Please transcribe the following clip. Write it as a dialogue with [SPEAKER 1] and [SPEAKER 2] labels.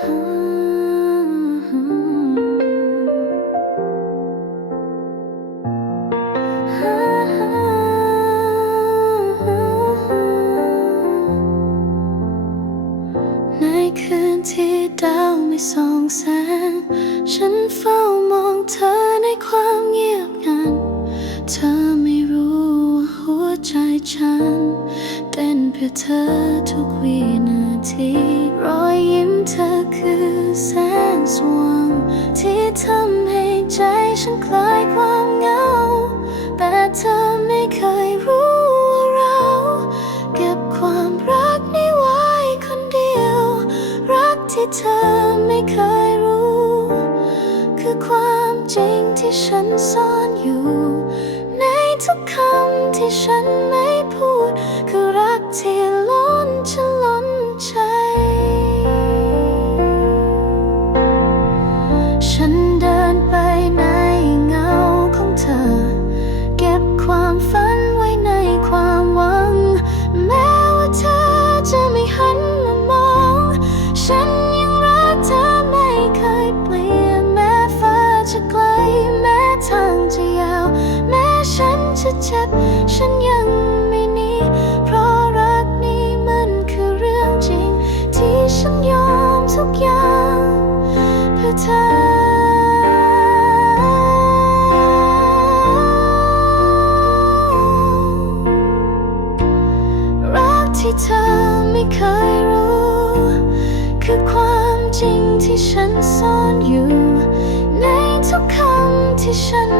[SPEAKER 1] ในคืนที่ดาวไม่ส่องแสง ฉันเฝ้ามองเธอในความเงียบงัน เธอไม่รู้ว่าหัวใจฉัน เต้นเพื่อเธอทุกวินาที คือแสงสว่างที่ทำให้ใจฉันคลายความเหงา แต่เธอไม่เคยรู้ว่าเรา เก็บความรักนี้ไว้คนเดียว รักที่เธอไม่เคยรู้ คือความจริงที่ฉันซ่อนอยู่ ในทุกคำที่ฉันไม่พูด คือรักที่ล เจ็บ ฉันยังไม่หนีเพราะรักนี้มันคือเรื่องจริง ที่ฉันยอมทุกอย่าง เพื่อเธอรักที่เธอไม่เคยรู้ คือความจริงที่ฉันซ่อนอยู่ ในทุกคำที่ฉัน